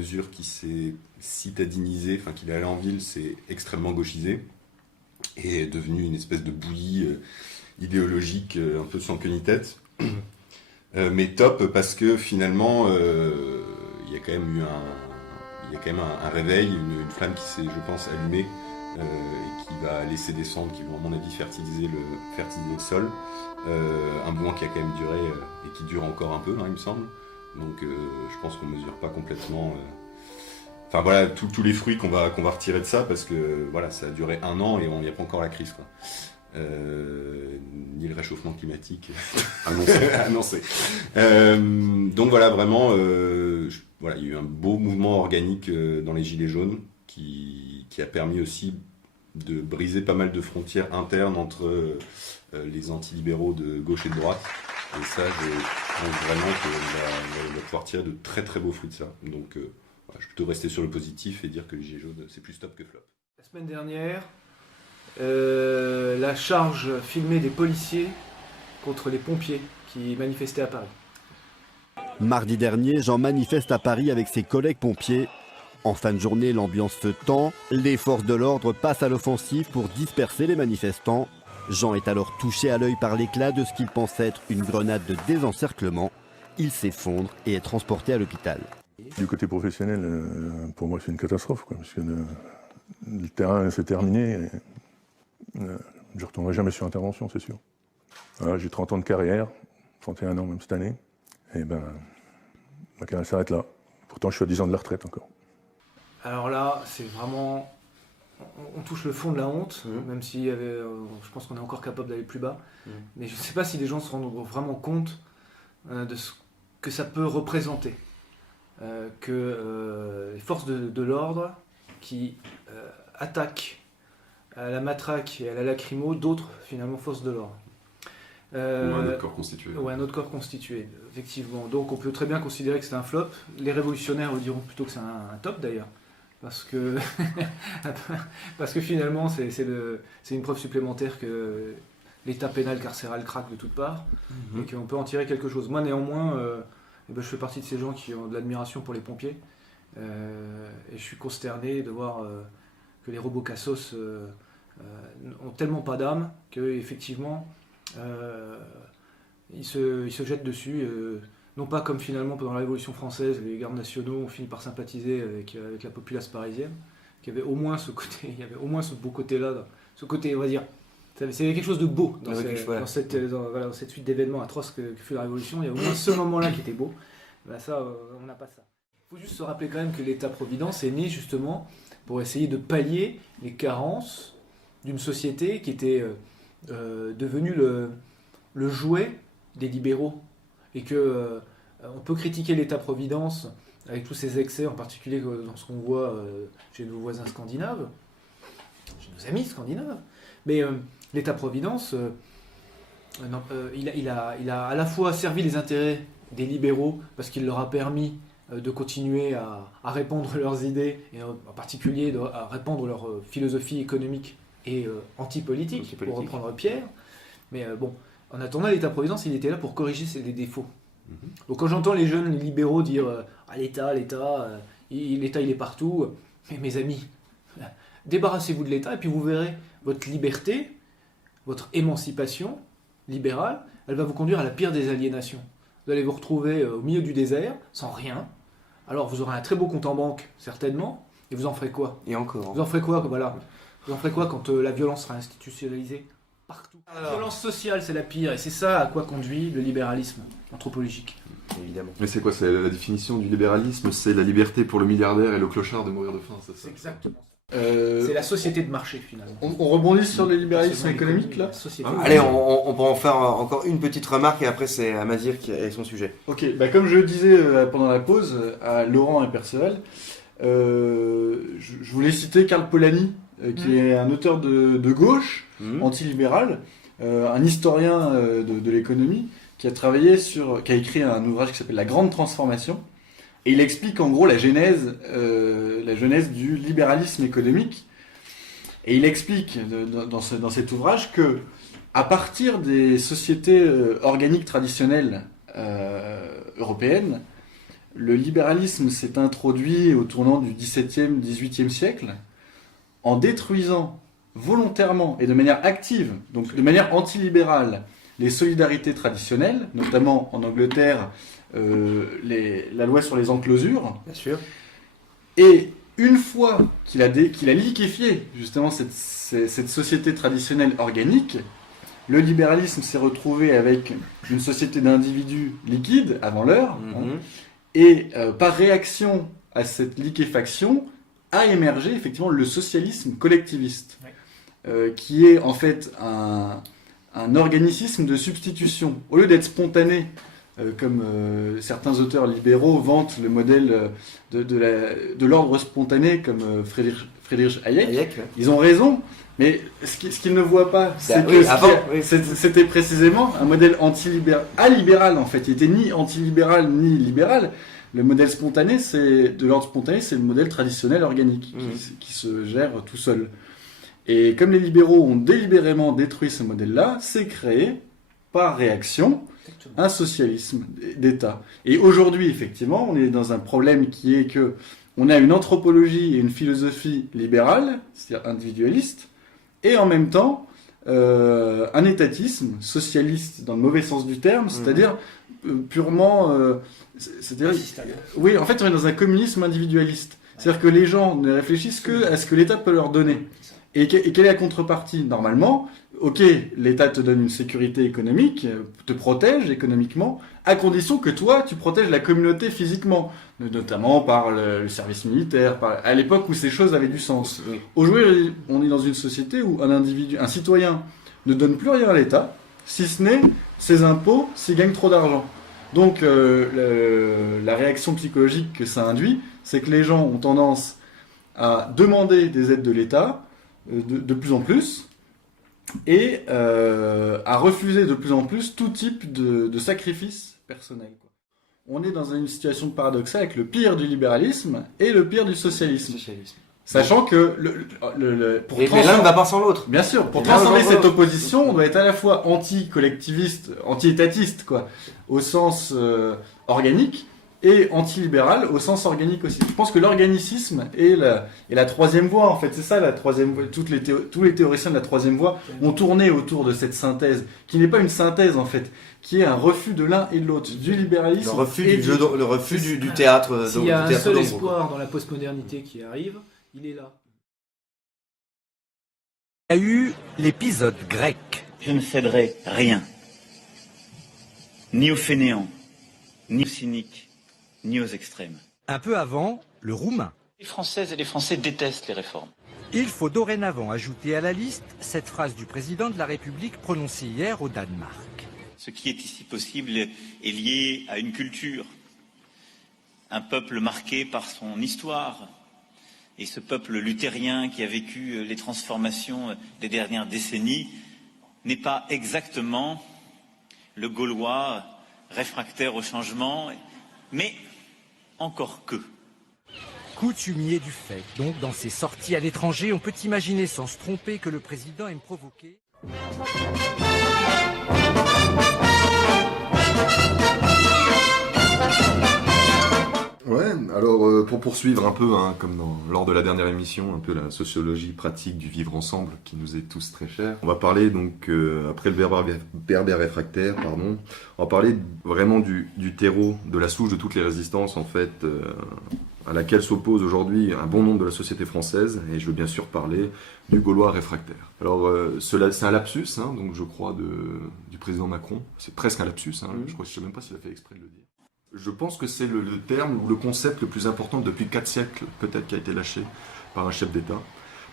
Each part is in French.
mesure qu'il s'est citadinisé, enfin qu'il est allé en ville, c'est extrêmement gauchisé et est devenu une espèce de bouillie idéologique un peu sans queue ni tête. Mais top parce que finalement il y a quand même eu un réveil, une flamme qui s'est, je pense, allumée et qui va laisser descendre, qui va à mon avis fertiliser le sol. Un mouvement qui a quand même duré et qui dure encore un peu, hein, il me semble. Donc je pense qu'on ne mesure pas complètement... Enfin voilà, tous les fruits qu'on va retirer de ça, parce que voilà, ça a duré 1 an et on n'y a pas encore la crise, quoi. Ni le réchauffement climatique annoncé. Donc voilà, vraiment, voilà, il y a eu un beau mouvement organique dans les Gilets jaunes qui a permis aussi de briser pas mal de frontières internes entre les antilibéraux de gauche et de droite. Et ça, je pense vraiment qu'on va pouvoir tirer de très très beaux fruits de ça. Donc voilà, je vais plutôt rester sur le positif et dire que les Gilets jaunes, c'est plus top que flop. La semaine dernière, la charge filmée des policiers contre les pompiers qui manifestaient à Paris. Mardi dernier, Jean manifeste à Paris avec ses collègues pompiers. En fin de journée, l'ambiance se tend. Les forces de l'ordre passent à l'offensive pour disperser les manifestants. Jean est alors touché à l'œil par l'éclat de ce qu'il pense être une grenade de désencerclement. Il s'effondre et est transporté à l'hôpital. Du côté professionnel, pour moi, c'est une catastrophe, quoi, parce que le terrain s'est terminé. Et, je ne retournerai jamais sur intervention, c'est sûr. Voilà, j'ai 30 ans de carrière, 31 ans même cette année, et ma carrière s'arrête là. Pourtant, je suis à 10 ans de la retraite encore. Alors là, c'est vraiment... On touche le fond de la honte, même si je pense qu'on est encore capable d'aller plus bas. Mais je ne sais pas si les gens se rendent vraiment compte de ce que ça peut représenter. Que les forces de l'ordre qui attaquent à la matraque et à la lacrymo d'autres, finalement, forces de l'ordre. Ou un autre corps constitué. Ou un autre corps constitué, effectivement. Donc on peut très bien considérer que c'est un flop. Les révolutionnaires diront plutôt que c'est un top, d'ailleurs. Parce que finalement, c'est une preuve supplémentaire que l'état pénal carcéral craque de toutes parts et qu'on peut en tirer quelque chose. Moi, néanmoins, je fais partie de ces gens qui ont de l'admiration pour les pompiers. Et je suis consterné de voir que les robots cassos ont tellement pas d'âme qu'effectivement, ils se jettent dessus. Non pas comme finalement pendant la Révolution française, les gardes nationaux ont fini par sympathiser avec la populace parisienne, qui avait au moins ce côté, il y avait au moins ce beau côté-là, ce côté, on va dire, c'est quelque chose de beau dans cette suite d'événements atroces que fut la Révolution. Il y a au moins ce moment-là qui était beau. Ça, on n'a pas ça. Il faut juste se rappeler quand même que l'État-providence est né justement pour essayer de pallier les carences d'une société qui était devenue le jouet des libéraux. Et que on peut critiquer l'État-providence avec tous ses excès, en particulier dans ce qu'on voit chez nos voisins scandinaves, chez nos amis scandinaves. Mais l'État-providence, il a à la fois servi les intérêts des libéraux parce qu'il leur a permis de continuer à répandre leurs idées, et en particulier à répandre leur philosophie économique et anti-politique, pour reprendre Pierre. Mais bon, en attendant, l'État-providence, il était là pour corriger les défauts. Donc quand j'entends les jeunes libéraux dire l'État, il est partout, mais mes amis, débarrassez-vous de l'État et puis vous verrez votre liberté, votre émancipation libérale, elle va vous conduire à la pire des aliénations. Vous allez vous retrouver au milieu du désert, sans rien. Alors vous aurez un très beau compte en banque, certainement, et vous en ferez quoi ? Et encore. Vous en ferez quoi, voilà. Vous en ferez quoi quand la violence sera institutionnalisée ? Partout. La violence sociale, c'est la pire, et c'est ça à quoi conduit le libéralisme anthropologique. Évidemment. Mais c'est quoi ? C'est la définition du libéralisme, c'est la liberté pour le milliardaire et le clochard de mourir de faim, c'est ça ? C'est exactement ça. C'est la société de marché, finalement. On rebondit sur le libéralisme économique, là ? Allez, on peut en faire encore une petite remarque, et après c'est Amazir qui a son sujet. Ok, comme je le disais pendant la pause à Laurent et Perceval, je voulais citer Karl Polanyi, qui est un auteur de gauche, antilibéral, un historien de l'économie, qui a écrit un ouvrage qui s'appelle La Grande Transformation, et il explique en gros la genèse du libéralisme économique, et il explique dans cet ouvrage que à partir des sociétés organiques traditionnelles européennes, le libéralisme s'est introduit au tournant du XVIIe, XVIIIe siècle en détruisant volontairement et de manière active, donc de manière antilibérale, les solidarités traditionnelles, notamment en Angleterre, la loi sur les enclosures. Bien sûr. Et une fois qu'il a liquéfié justement cette société traditionnelle organique, le libéralisme s'est retrouvé avec une société d'individus liquides avant l'heure, et par réaction à cette liquéfaction a émergé effectivement le socialisme collectiviste, qui est en fait un organicisme de substitution. Au lieu d'être spontané, comme certains auteurs libéraux vantent le modèle de l'ordre spontané, comme Friedrich Hayek, ils ont raison, mais ce qu'ils ne voient pas, c'est que c'était précisément un modèle alibéral en fait. Il était ni antilibéral ni libéral. Le modèle spontané, de l'ordre spontané, c'est le modèle traditionnel organique qui se gère tout seul. Et comme les libéraux ont délibérément détruit ce modèle-là, c'est créé par réaction un socialisme d'État. Et aujourd'hui, effectivement, on est dans un problème qui est que on a une anthropologie et une philosophie libérale, c'est-à-dire individualiste, et en même temps un étatisme socialiste dans le mauvais sens du terme, c'est-à-dire purement... oui, en fait, on est dans un communisme individualiste. C'est-à-dire que les gens ne réfléchissent qu'à ce que l'État peut leur donner. Et quelle est la contrepartie ? Normalement, ok, l'État te donne une sécurité économique, te protège économiquement, à condition que toi, tu protèges la communauté physiquement, notamment par le service militaire, à l'époque où ces choses avaient du sens. Aujourd'hui, on est dans une société où un citoyen ne donne plus rien à l'État, si ce n'est ses impôts s'il gagne trop d'argent. Donc la réaction psychologique que ça induit, c'est que les gens ont tendance à demander des aides de l'État de plus en plus et à refuser de plus en plus tout type de sacrifice personnel. On est dans une situation paradoxale avec le pire du libéralisme et le pire du socialisme. Sachant que mais l'un ne va pas sans l'autre. Bien sûr, pour transcender cette opposition, on doit être à la fois anti-collectiviste, anti-étatiste, au sens organique, et anti-libéral au sens organique aussi. Je pense que l'organicisme est la troisième voie, en fait. C'est ça la troisième voie. Tous les théoriciens de la troisième voie ont tourné autour de cette synthèse, qui n'est pas une synthèse, en fait, qui est un refus de l'un et de l'autre, du libéralisme. Le refus du théâtre. S'il y a un seul espoir dans la postmodernité qui arrive, il est là. Il y a eu l'épisode grec. Je ne céderai rien, ni aux fainéants, ni aux cyniques, ni aux extrêmes. Un peu avant, le roumain. Les Françaises et les Français détestent les réformes. Il faut dorénavant ajouter à la liste cette phrase du président de la République prononcée hier au Danemark. Ce qui est ici possible est lié à une culture, un peuple marqué par son histoire. Et ce peuple luthérien qui a vécu les transformations des dernières décennies n'est pas exactement le Gaulois réfractaire au changement, mais encore que. Coutumier du fait, donc dans ses sorties à l'étranger, on peut imaginer sans se tromper que le président aime provoquer. Ouais, alors pour poursuivre un peu, comme lors de la dernière émission, un peu la sociologie pratique du vivre ensemble qui nous est tous très cher. On va parler donc, après le berbère réfractaire, on va parler vraiment du terreau, de la souche de toutes les résistances en fait, à laquelle s'oppose aujourd'hui un bon nombre de la société française, et je veux bien sûr parler du Gaulois réfractaire. Alors c'est un lapsus, donc je crois, du président Macron, c'est presque un lapsus, je ne sais même pas s'il a fait exprès de le dire. Je pense que c'est le terme ou le concept le plus important depuis 4 siècles, peut-être, qui a été lâché par un chef d'État,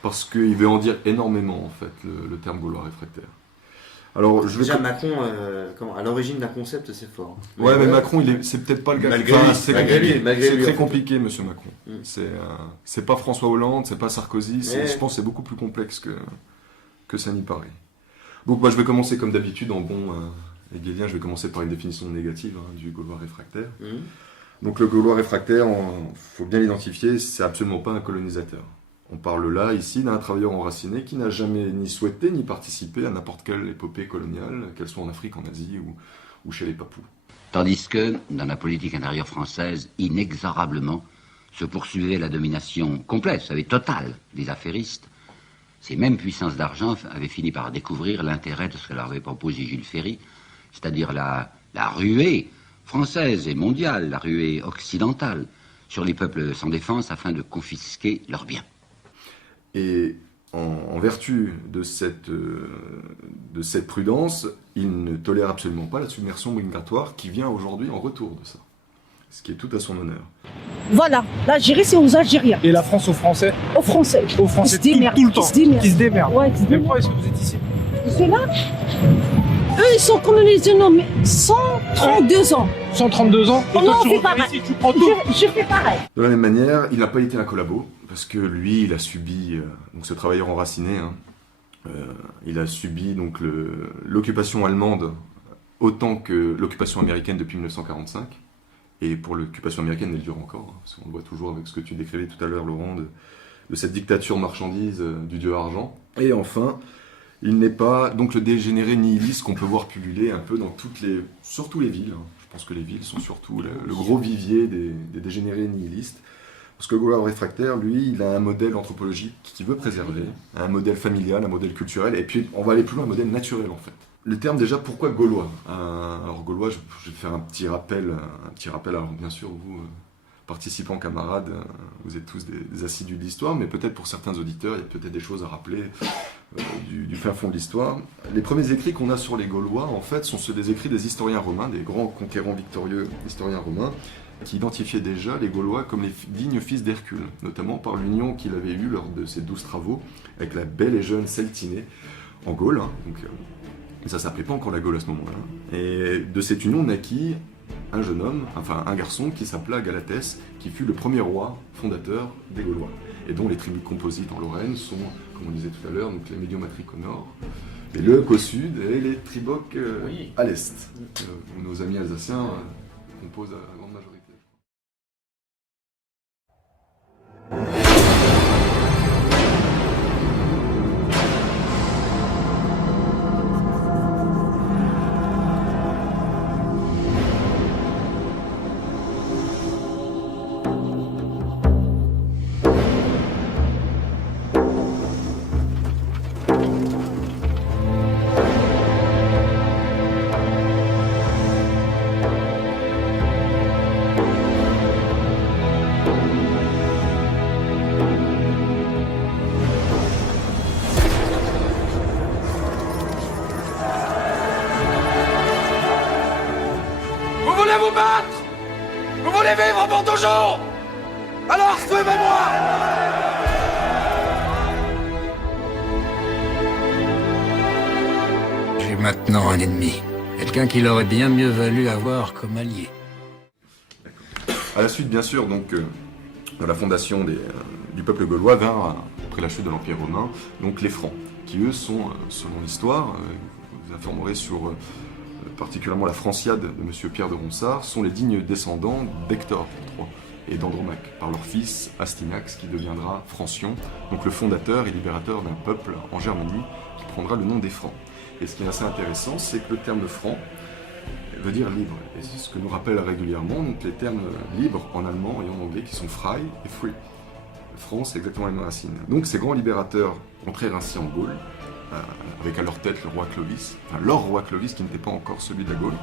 parce qu'il veut en dire énormément, en fait, le terme Gaulois réfractaire. Alors, Déjà, Macron, à l'origine d'un concept, c'est fort. Ouais, mais Macron, c'est peut-être pas le gars... C'est très compliqué, monsieur Macron. C'est pas François Hollande, c'est pas Sarkozy, je pense que c'est beaucoup plus complexe que ça n'y paraît. Donc, je vais commencer comme d'habitude en bon... hegelien, je vais commencer par une définition négative du Gaulois réfractaire. Donc le Gaulois réfractaire, il faut bien l'identifier, c'est absolument pas un colonisateur. On parle là, ici, d'un travailleur enraciné qui n'a jamais ni souhaité ni participé à n'importe quelle épopée coloniale, qu'elle soit en Afrique, en Asie ou chez les Papous. Tandis que, dans la politique intérieure française, inexorablement, se poursuivait la domination complète, vous savez, totale des affairistes. Ces mêmes puissances d'argent avaient fini par découvrir l'intérêt de ce que leur avait proposé Jules Ferry, c'est-à-dire la ruée française et mondiale, la ruée occidentale, sur les peuples sans défense afin de confisquer leurs biens. Et en vertu de cette prudence, il ne tolère absolument pas la submersion migratoire qui vient aujourd'hui en retour de ça. Ce qui est tout à son honneur. Voilà, l'Algérie c'est aux Algériens. Et la France aux Français? Aux Français. Aux Français Qui se démerdent, tout le temps. Qui se démerdent. Ouais, qui se Mais démerdent. pourquoi est-ce que vous êtes ici? C'est là. Eux ils sont colonisés, non mais 132 ans. 132 ans? Et Oh toi, non, tu on fait reviens pareil. ici, tu prends tout? Je fais pareil. De la même manière, il n'a pas été un collabo, parce que lui, il a subi, donc ce travailleur enraciné, il a subi donc l'occupation allemande autant que l'occupation américaine depuis 1945. Et pour l'occupation américaine, elle dure encore, parce qu'on le voit toujours avec ce que tu décrivais tout à l'heure, Laurent, de cette dictature marchandise du dieu argent. Et enfin, il n'est pas donc le dégénéré nihiliste qu'on peut voir pulluler un peu dans surtout les villes. Je pense que les villes sont surtout le gros vivier des dégénérés nihilistes. Parce que le Gaulois réfractaire, lui, il a un modèle anthropologique qu'il veut préserver, un modèle familial, un modèle culturel, et puis on va aller plus loin, un modèle naturel en fait. Le terme déjà, pourquoi Gaulois? Alors Gaulois, je vais faire un petit rappel. Alors bien sûr, vous, participants camarades, vous êtes tous des assidus de l'histoire, mais peut-être pour certains auditeurs, il y a peut-être des choses à rappeler du fin fond de l'histoire. Les premiers écrits qu'on a sur les Gaulois, en fait, sont ceux des écrits des historiens romains, des grands conquérants victorieux historiens romains, qui identifiaient déjà les Gaulois comme les dignes fils d'Hercule, notamment par l'union qu'il avait eue lors de ses 12 travaux avec la belle et jeune Celtinée en Gaule. Ça s'appelait pas encore la Gaule à ce moment-là. Et de cette union naquit un jeune homme, enfin un garçon qui s'appela Galatès, qui fut le premier roi fondateur des Gaulois, et dont les tribus composites en Lorraine sont, comme on disait tout à l'heure, donc les Médiomatriques au nord, les Leucs au sud et les Tribocs à l'est, où nos amis alsaciens composent la grande majorité. Vous battre? Vous voulez vivre pour toujours? Alors suivez-moi! J'ai maintenant un ennemi. Quelqu'un qu'il aurait bien mieux valu avoir comme allié. À la suite, bien sûr, donc, de la fondation du peuple gaulois vint, après la chute de l'Empire romain, donc les Francs, qui eux sont, selon l'histoire, vous informerez sur particulièrement la Franciade de M. Pierre de Ronsard, sont les dignes descendants d'Hector III et d'Andromaque, par leur fils Astinax, qui deviendra Francion, donc le fondateur et libérateur d'un peuple en Germanie, qui prendra le nom des Francs. Et ce qui est assez intéressant, c'est que le terme de franc veut dire libre. Et c'est ce que nous rappelle régulièrement donc les termes libres en allemand et en anglais qui sont frei et free. Franc, c'est exactement la même racine. Donc ces grands libérateurs entrèrent ainsi en Gaule, avec à leur tête le roi Clovis, enfin leur roi Clovis qui n'était pas encore celui de la Gaule,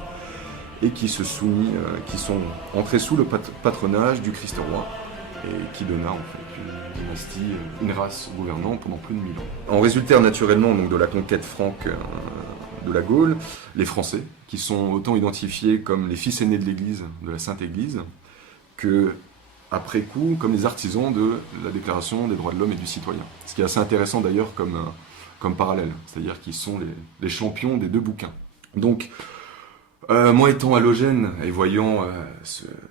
et qui se soumit, qui sont entrés sous le patronage du Christ roi, et qui donna en fait une dynastie, une race gouvernante pendant plus de 1000 ans. En résultèrent naturellement donc, de la conquête franque de la Gaule, les Français, qui sont autant identifiés comme les fils aînés de l'Église, de la Sainte Église, que après coup, comme les artisans de la Déclaration des droits de l'homme et du citoyen. Ce qui est assez intéressant d'ailleurs comme parallèle, c'est-à-dire qu'ils sont les champions des deux bouquins. Donc, moi étant halogène et voyant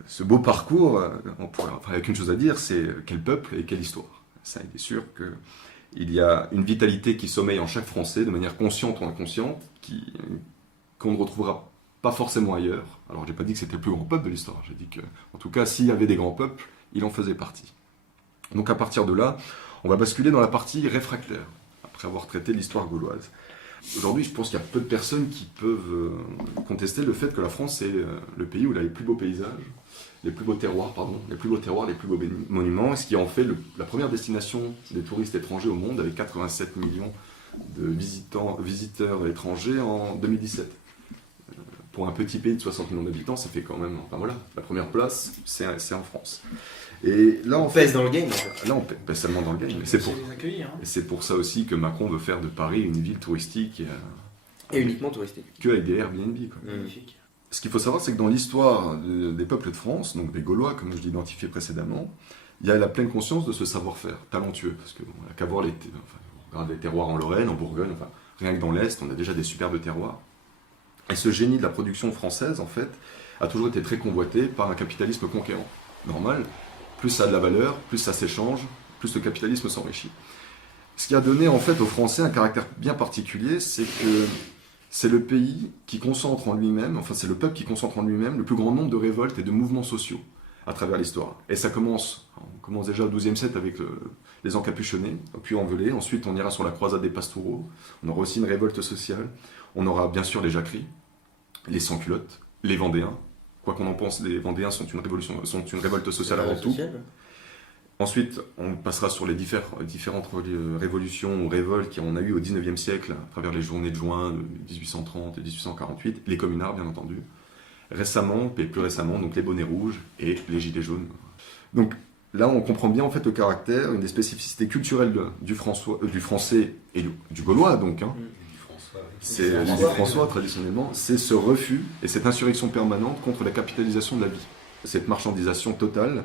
ce beau parcours, il n'y a qu'une chose à dire, c'est quel peuple et quelle histoire. Ça, il est sûr qu'il y a une vitalité qui sommeille en chaque Français, de manière consciente ou inconsciente, qu'on ne retrouvera pas forcément ailleurs. Alors, j'ai pas dit que c'était le plus grand peuple de l'histoire, j'ai dit que, en tout cas, s'il y avait des grands peuples, il en faisait partie. Donc, à partir de là, on va basculer dans la partie réfractaire, après avoir traité l'histoire gauloise. Aujourd'hui, je pense qu'il y a peu de personnes qui peuvent contester le fait que la France est le pays où il a les plus beaux paysages, les plus beaux terroirs, les plus beaux monuments, ce qui en fait la première destination des touristes étrangers au monde, avec 87 millions de visiteurs étrangers en 2017. Pour un petit pays de 60 millions d'habitants, ça fait quand même... Enfin voilà, la première place, c'est en France. Et là, on pèse dans le game. Là, on pèse seulement dans le game. Et c'est pour ça aussi que Macron veut faire de Paris une ville touristique. Et uniquement touristique. Que avec des Airbnb. Magnifique. Ce qu'il faut savoir, c'est que dans l'histoire des peuples de France, donc des Gaulois, comme je l'identifiais précédemment, il y a la pleine conscience de ce savoir-faire talentueux. Parce qu'on n'a qu'à voir les terroirs en Lorraine, en Bourgogne, enfin, rien que dans l'Est, on a déjà des superbes terroirs. Et ce génie de la production française, en fait, a toujours été très convoité par un capitalisme conquérant. Normal, plus ça a de la valeur, plus ça s'échange, plus le capitalisme s'enrichit. Ce qui a donné, en fait, aux Français un caractère bien particulier, c'est que c'est le pays qui concentre en lui-même, enfin c'est le peuple qui concentre en lui-même le plus grand nombre de révoltes et de mouvements sociaux à travers l'histoire. Et ça commence déjà au XIIe siècle avec les Encapuchonnés, puis Envelés, ensuite on ira sur la croisade des Pastoureaux, on aura aussi une révolte sociale, on aura bien sûr les Jacqueries, les Sans-Culottes, les Vendéens. Quoi qu'on en pense, les Vendéens sont une révolte sociale avant tout. Ensuite, on passera sur les différentes révolutions ou révoltes qu'on a eues au XIXe siècle, à travers les journées de juin de 1830 et 1848, les communards bien entendu. Récemment, et plus récemment, donc les bonnets rouges et les gilets jaunes. Donc là, on comprend bien en fait le caractère, une des spécificités culturelles du français et du gaulois donc. C'est du François traditionnellement, c'est ce refus et cette insurrection permanente contre la capitalisation de la vie. Cette marchandisation totale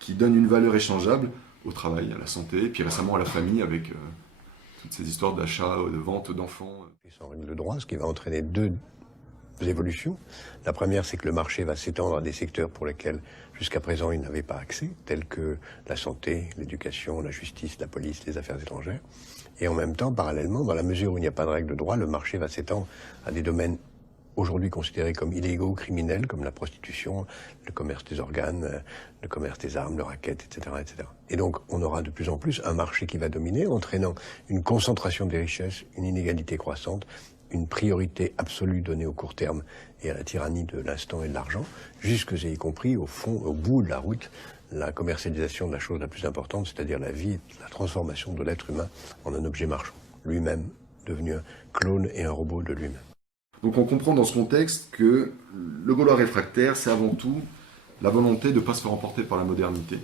qui donne une valeur échangeable au travail, à la santé, et puis récemment à la famille avec toutes ces histoires d'achat, de vente d'enfants. Sans règle de droit, ce qui va entraîner deux évolutions. La première, c'est que le marché va s'étendre à des secteurs pour lesquels jusqu'à présent il n'avait pas accès, tels que la santé, l'éducation, la justice, la police, les affaires étrangères. Et en même temps, parallèlement, dans la mesure où il n'y a pas de règle de droit, le marché va s'étendre à des domaines aujourd'hui considérés comme illégaux, criminels, comme la prostitution, le commerce des organes, le commerce des armes, le racket, etc., etc. Et donc, on aura de plus en plus un marché qui va dominer, entraînant une concentration des richesses, une inégalité croissante, une priorité absolue donnée au court terme et à la tyrannie de l'instant et de l'argent, jusque et y compris au fond, au bout de la route, la commercialisation de la chose la plus importante, c'est-à-dire la vie, la transformation de l'être humain en un objet marchand, lui-même devenu un clone et un robot de lui-même. Donc on comprend dans ce contexte que le Gaulois réfractaire, c'est avant tout la volonté de ne pas se faire emporter par la modernité,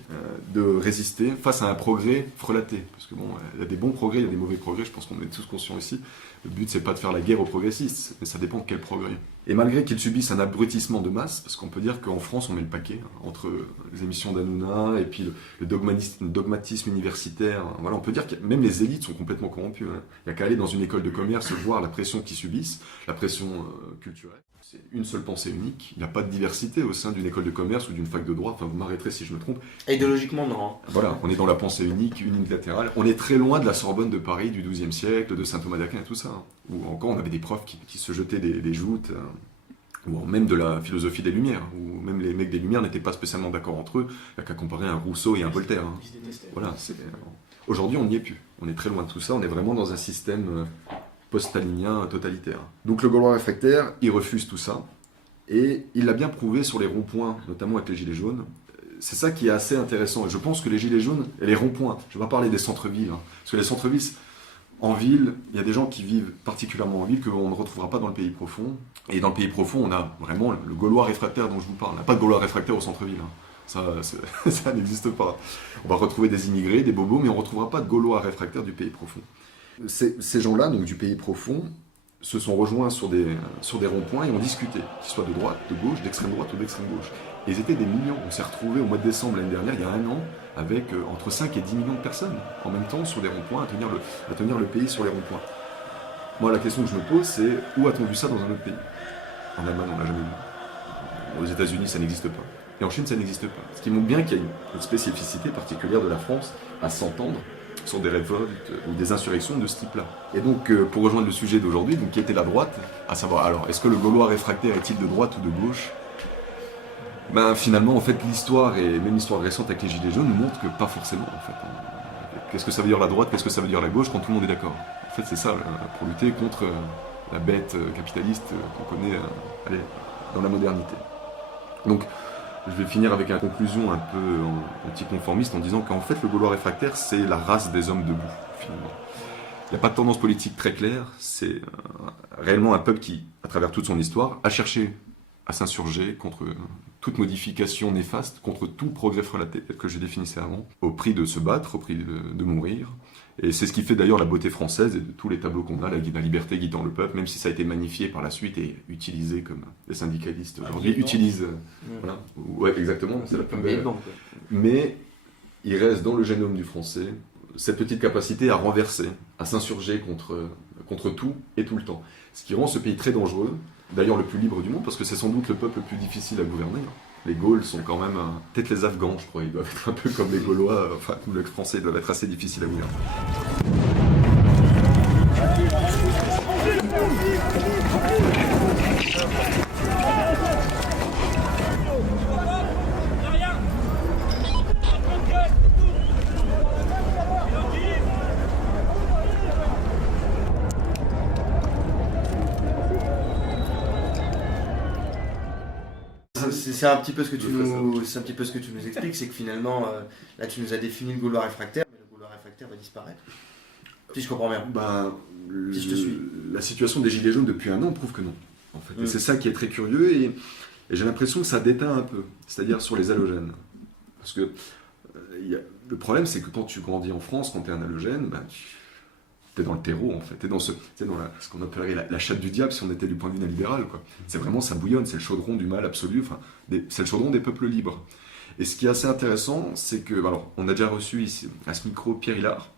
de résister face à un progrès frelaté. Parce que bon, il y a des bons progrès, il y a des mauvais progrès, je pense qu'on est tous conscients ici. Le but, c'est pas de faire la guerre aux progressistes, mais ça dépend de quel progrès. Et malgré qu'ils subissent un abrutissement de masse, parce qu'on peut dire qu'en France, on met le paquet, entre les émissions d'Hanouna et puis le dogmatisme universitaire, voilà, on peut dire que même les élites sont complètement corrompues. Il n'y a qu'à aller dans une école de commerce voir la pression qu'ils subissent, la pression culturelle. C'est une seule pensée unique, il n'y a pas de diversité au sein d'une école de commerce ou d'une fac de droit, enfin vous m'arrêterez si je me trompe. Idéologiquement, non. Voilà, on est dans la pensée unique, unilatérale, on est très loin de la Sorbonne de Paris du XIIe siècle, de Saint-Thomas d'Aquin et tout ça. Ou encore on avait des profs qui se jetaient des joutes, ou même de la philosophie des Lumières, où même les mecs des Lumières n'étaient pas spécialement d'accord entre eux, il n'y a qu'à comparer un Rousseau et un Voltaire. Ils se détestaient. Voilà, aujourd'hui on n'y est plus, on est très loin de tout ça, on est vraiment dans un système post-stalinien totalitaire. Donc le Gaulois réfractaire, il refuse tout ça, et il l'a bien prouvé sur les ronds-points, notamment avec les Gilets jaunes. C'est ça qui est assez intéressant, et je pense que les Gilets jaunes, et les ronds-points, je ne vais pas parler des centres-villes, parce que les centres-villes, en ville, il y a des gens qui vivent particulièrement en ville qu'on ne retrouvera pas dans le pays profond, et dans le pays profond, on a vraiment le Gaulois réfractaire dont je vous parle. On n'a pas de Gaulois réfractaire au centre-ville, ça n'existe pas. On va retrouver des immigrés, des bobos, mais on ne retrouvera pas de Gaulois réfractaires du pays profond. Ces gens-là, donc du pays profond, se sont rejoints sur des ronds-points et ont discuté, qu'ils soient de droite, de gauche, d'extrême droite ou d'extrême gauche. Et ils étaient des millions. On s'est retrouvés au mois de décembre l'année dernière, il y a un an, avec entre 5 et 10 millions de personnes en même temps sur des ronds-points, à tenir le pays sur les ronds-points. Moi, la question que je me pose, c'est où a-t-on vu ça dans un autre pays? En Allemagne, on l'a jamais vu. Aux États-Unis, ça n'existe pas. Et en Chine, ça n'existe pas. Ce qui montre bien qu'il y a une spécificité particulière de la France à s'entendre sur des révoltes ou des insurrections de ce type-là. Et donc, pour rejoindre le sujet d'aujourd'hui, donc qui était la droite, à savoir, alors, est-ce que le Gaulois réfractaire est-il de droite ou de gauche? Ben, finalement, en fait, l'histoire, et même l'histoire récente avec les Gilets jaunes, nous montre que pas forcément, en fait. Qu'est-ce que ça veut dire la droite, qu'est-ce que ça veut dire la gauche quand tout le monde est d'accord? En fait, c'est ça, pour lutter contre la bête capitaliste qu'on connaît dans la modernité. Donc, je vais finir avec une conclusion un peu anticonformiste en disant qu'en fait, le Gaulois réfractaire, c'est la race des hommes debout, finalement. Il n'y a pas de tendance politique très claire, c'est réellement un peuple qui, à travers toute son histoire, a cherché à s'insurger contre toute modification néfaste, contre tout progrès frelaté, tel que je définissais avant, au prix de se battre, au prix de mourir. Et c'est ce qui fait d'ailleurs la beauté française et de tous les tableaux qu'on a, la liberté guidant le peuple, même si ça a été magnifié par la suite et utilisé comme les syndicalistes aujourd'hui utilisent. Voilà. Ouais, exactement, c'est la plus belle. Mais il reste dans le génome du français cette petite capacité à renverser, à s'insurger contre tout et tout le temps. Ce qui rend ce pays très dangereux, d'ailleurs le plus libre du monde, parce que c'est sans doute le peuple le plus difficile à gouverner. Les Gaules sont quand même, peut-être les Afghans, je crois, ils doivent être un peu comme les Gaulois, enfin, les Français doivent être assez difficiles à gouverner. C'est un petit peu ce que tu nous expliques, c'est que finalement, là tu nous as défini le Gaulois réfractaire, mais le Gaulois réfractaire va disparaître. Si je comprends bien. Si je te suis. La situation des Gilets jaunes depuis un an prouve que non. En fait. Et c'est ça qui est très curieux et j'ai l'impression que ça déteint un peu, c'est-à-dire sur les halogènes. Parce que le problème, c'est que quand tu grandis en France, quand tu es un halogène, t'es dans le terreau en fait, t'es dans ce qu'on appellerait la chatte du diable si on était du point de vue libéral, quoi. C'est vraiment, ça bouillonne, c'est le chaudron du mal absolu, c'est le chaudron des peuples libres. Et ce qui est assez intéressant, c'est que, alors, on a déjà reçu ici à ce micro Pierre Hillard,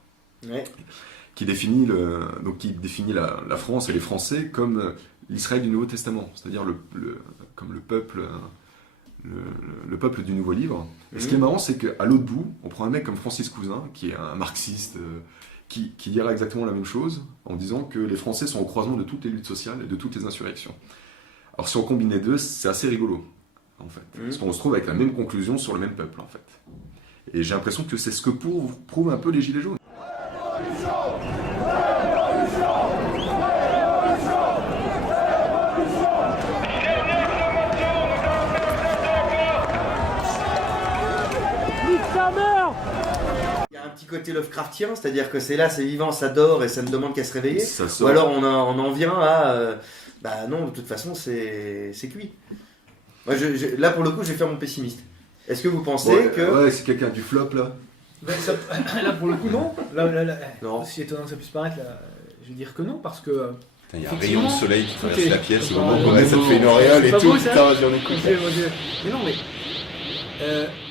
qui définit la France et les Français comme l'Israël du Nouveau Testament, c'est-à-dire comme le peuple du Nouveau Livre. Et ce qui est marrant, c'est qu'à l'autre bout, on prend un mec comme Francis Cousin, qui est un marxiste, qui dira exactement la même chose, en disant que les Français sont au croisement de toutes les luttes sociales et de toutes les insurrections. Alors si on combine les deux, c'est assez rigolo, en fait. Parce qu'on se trouve avec la même conclusion sur le même peuple, en fait. Et j'ai l'impression que c'est ce que prouvent un peu les Gilets jaunes. Côté Lovecraftien, c'est-à-dire que c'est là, c'est vivant, ça dort et ça ne demande qu'à se réveiller, ou alors on en vient à non, de toute façon c'est cuit. Moi, là pour le coup je vais faire mon pessimiste. Est-ce que vous pensez que... Ouais, c'est quelqu'un du flop là. Là pour le coup non. Non. Si étonnant que ça puisse paraître, là, je vais dire que non, parce que... Il y a un rayon de soleil qui traverse la pièce au moment où ça te fait une auréole et tout, putain, j'en ai compris. Mais non, mais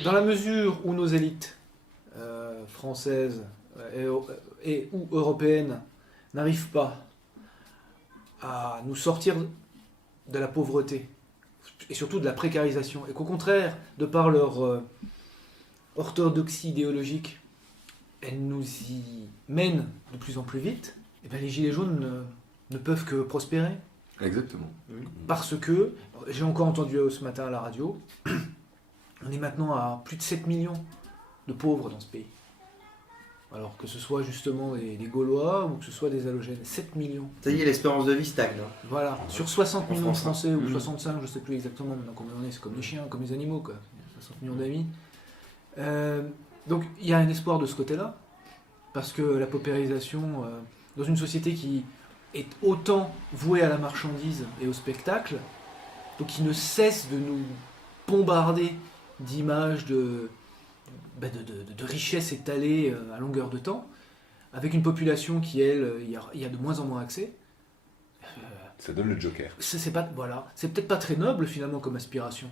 dans la mesure où nos élites françaises et ou européennes n'arrivent pas à nous sortir de la pauvreté et surtout de la précarisation, et qu'au contraire, de par leur orthodoxie idéologique, elles nous y mènent de plus en plus vite, et bien les Gilets jaunes ne peuvent que prospérer. Exactement. Parce que, j'ai encore entendu ce matin à la radio, on est maintenant à plus de 7 millions de pauvres dans ce pays. Alors que ce soit justement des Gaulois ou que ce soit des halogènes. 7 millions. Ça y est, l'espérance de vie stagne. Voilà. Sur 60 millions de Français, ou 65, je ne sais plus exactement maintenant combien on est, c'est comme les chiens, comme les animaux, quoi. 60 millions d'amis. Donc il y a un espoir de ce côté-là, parce que la paupérisation, dans une société qui est autant vouée à la marchandise et au spectacle, donc qui ne cesse de nous bombarder d'images de richesses étalées à longueur de temps, avec une population qui, elle, y a de moins en moins accès. Ça donne le Joker. C'est peut-être pas très noble finalement comme aspiration,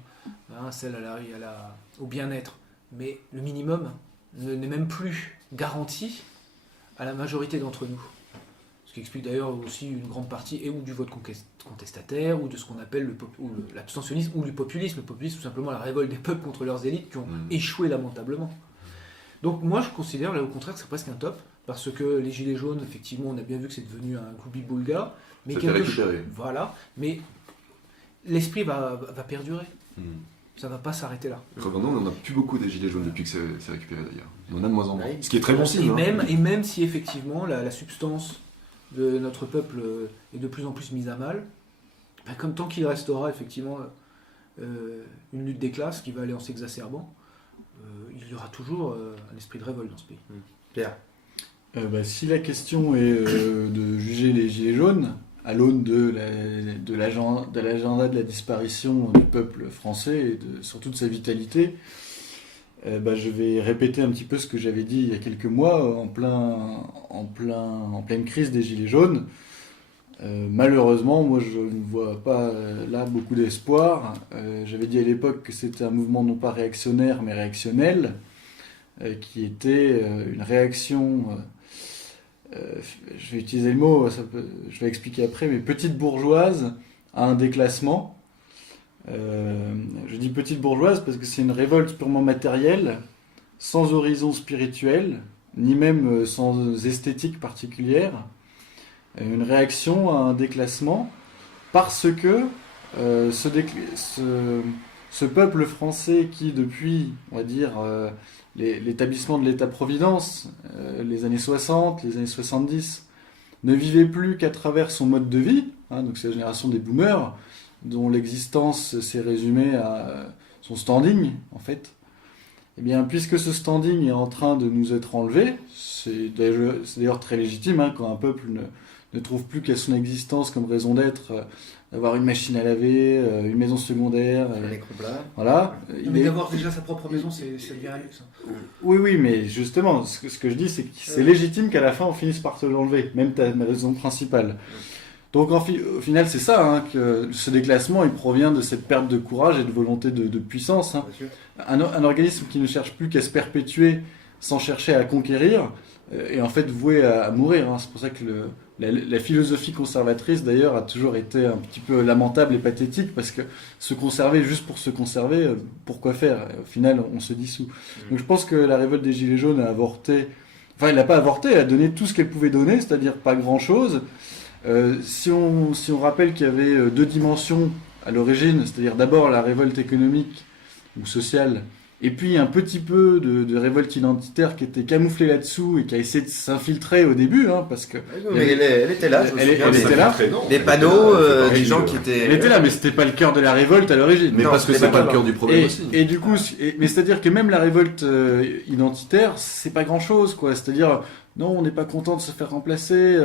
celle au bien-être, mais le minimum n'est même plus garanti à la majorité d'entre nous. Ce qui explique d'ailleurs aussi une grande partie ou du vote contestataire, ou de ce qu'on appelle l'abstentionnisme, ou du populisme. Le populisme, tout simplement la révolte des peuples contre leurs élites qui ont échoué lamentablement. Donc moi je considère là au contraire que c'est presque un top, parce que les Gilets jaunes, effectivement, on a bien vu que c'est devenu un gloubi-boulga, mais mais l'esprit va perdurer. Ça va pas s'arrêter là. Revenons, on n'en a plus beaucoup des Gilets jaunes depuis que c'est récupéré d'ailleurs. On en a de moins en moins. Ce qui est très bon signe. Et même si effectivement la substance de notre peuple est de plus en plus mise à mal, comme tant qu'il restera effectivement une lutte des classes qui va aller en s'exacerbant, il y aura toujours un esprit de révolte dans ce pays. Pierre. Si la question est de juger les Gilets jaunes à l'aune de l'agenda de la disparition du peuple français et surtout de sa vitalité, je vais répéter un petit peu ce que j'avais dit il y a quelques mois en pleine crise des Gilets jaunes. Malheureusement, moi je ne vois pas là beaucoup d'espoir. J'avais dit à l'époque que c'était un mouvement non pas réactionnaire mais réactionnel, qui était une réaction, je vais utiliser le mot, je vais expliquer après, mais petite bourgeoise à un déclassement. Je dis petite bourgeoise parce que c'est une révolte purement matérielle, sans horizon spirituel, ni même sans esthétique particulière. Une réaction à un déclassement parce que ce peuple français qui, depuis, on va dire, l'établissement de l'État-providence, les années 60, les années 70, ne vivait plus qu'à travers son mode de vie, donc c'est la génération des boomers, dont l'existence s'est résumée à son standing, en fait. Eh bien, puisque ce standing est en train de nous être enlevé, c'est d'ailleurs très légitime, quand un peuple ne trouve plus qu'à son existence comme raison d'être d'avoir une machine à laver, une maison secondaire. Voilà. Mais d'avoir déjà sa propre maison, c'est bien un luxe. Oui, mais justement, ce que je dis, c'est que c'est légitime qu'à la fin, on finisse par te l'enlever, même ta raison principale. Donc au final, c'est ça, que ce déclassement, il provient de cette perte de courage et de volonté de puissance. Un organisme qui ne cherche plus qu'à se perpétuer sans chercher à conquérir est en fait voué à mourir. C'est pour ça que la philosophie conservatrice, d'ailleurs, a toujours été un petit peu lamentable et pathétique, parce que se conserver juste pour se conserver, pourquoi faire ? Au final, on se dissout. Donc je pense que la révolte des Gilets jaunes a avorté. Enfin, elle n'a pas avorté, elle a donné tout ce qu'elle pouvait donner, c'est-à-dire pas grand-chose. Si on rappelle qu'il y avait deux dimensions à l'origine, c'est-à-dire d'abord la révolte économique ou sociale, et puis un petit peu de révolte identitaire qui était camouflée là-dessous et qui a essayé de s'infiltrer au début, parce que... Mais elle était là, elle était là. Des panneaux, des gens qui étaient... Elle était là, mais c'était pas le cœur de la révolte à l'origine. Mais parce que c'est pas le cœur du problème aussi. Et du coup, mais c'est-à-dire que même la révolte identitaire, c'est pas grand-chose, quoi. C'est-à-dire, non, on n'est pas content de se faire remplacer,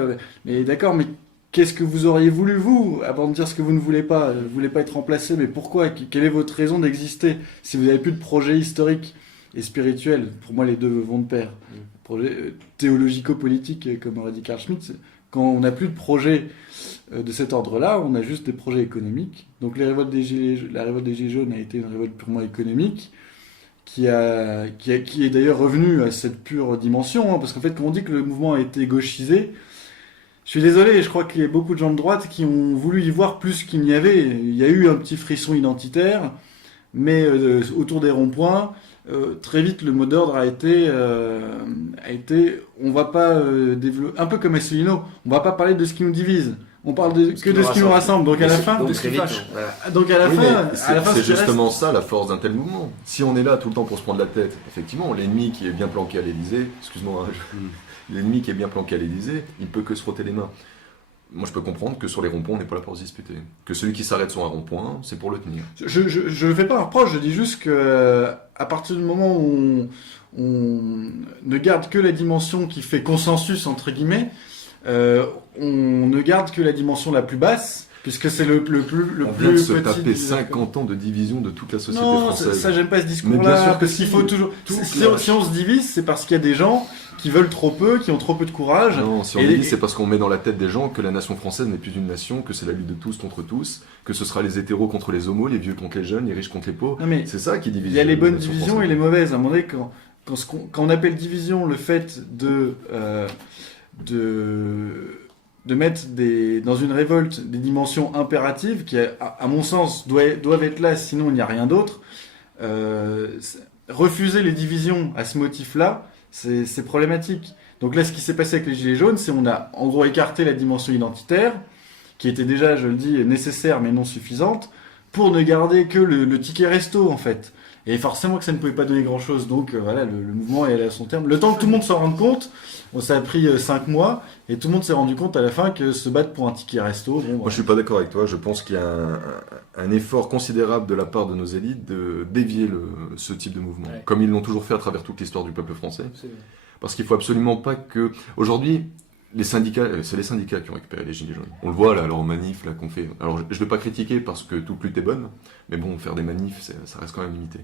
mais d'accord, mais qu'est-ce que vous auriez voulu, vous, avant de dire ce que vous ne voulez pas ? Vous ne voulez pas être remplacé, mais pourquoi ? Quelle est votre raison d'exister ? Si vous n'avez plus de projet historique et spirituel, pour moi les deux vont de pair. Projet théologico-politique, comme aurait dit Carl Schmitt, quand on n'a plus de projet de cet ordre-là, on a juste des projets économiques. Donc la révolte des Gilets jaunes a été une révolte purement économique, qui est d'ailleurs revenue à cette pure dimension, parce qu'en fait, quand on dit que le mouvement a été gauchisé, je suis désolé, je crois qu'il y a beaucoup de gens de droite qui ont voulu y voir plus qu'il n'y avait. Il y a eu un petit frisson identitaire, mais autour des ronds-points, très vite le mot d'ordre a été on va pas développer, un peu comme Asselineau, on va pas parler de ce qui nous divise. On parle que de ce qui nous rassemble. Donc à la fin, de ce qui fâche. Donc à la fin, c'est justement ça la force d'un tel mouvement. Si on est là tout le temps pour se prendre la tête, effectivement, l'ennemi qui est bien planqué à l'Élysée, l'ennemi qui est bien planqué à l'Élysée, il ne peut que se frotter les mains. Moi, je peux comprendre que sur les ronds-points, on n'est pas là pour se disputer. Que celui qui s'arrête sur un rond-point, c'est pour le tenir. Je ne fais pas un reproche, je dis juste que à partir du moment où on ne garde que la dimension qui fait consensus, entre guillemets, on ne garde que la dimension la plus basse, puisque c'est le plus on vient de se taper 50 ans de division de toute la société française. Non, ça j'aime pas ce discours-là. Mais bien sûr que s'il faut toujours. Si on se divise, c'est parce qu'il y a des gens qui veulent trop peu, qui ont trop peu de courage. Non, si on divise, c'est parce qu'on met dans la tête des gens que la nation française n'est plus une nation, que c'est la lutte de tous contre tous, que ce sera les hétéros contre les homos, les vieux contre les jeunes, les riches contre les pauvres. C'est ça qui divise. Il y a les bonnes divisions et les mauvaises. À un moment donné, quand on appelle division le fait de mettre dans une révolte des dimensions impératives qui, à mon sens, doivent être là, sinon il n'y a rien d'autre. Refuser les divisions à ce motif-là, c'est problématique. Donc là, ce qui s'est passé avec les Gilets jaunes, c'est qu'on a en gros écarté la dimension identitaire, qui était déjà, je le dis, nécessaire mais non suffisante, pour ne garder que le ticket resto en fait. Et forcément que ça ne pouvait pas donner grand chose, donc voilà, le mouvement est allé à son terme. Le temps que tout le monde s'en rende compte, ça a pris 5 mois, et tout le monde s'est rendu compte à la fin que se battre pour un ticket resto... Moi je suis pas d'accord avec toi, je pense qu'il y a un effort considérable de la part de nos élites de dévier ce type de mouvement, comme ils l'ont toujours fait à travers toute l'histoire du peuple français. Parce qu'il faut absolument pas que... Aujourd'hui, c'est les syndicats qui ont récupéré les gilets jaunes. On le voit là, alors aux manifs là, qu'on fait. Alors je ne vais pas critiquer parce que toute lutte est bonne, mais bon, faire des manifs, ça reste quand même limité.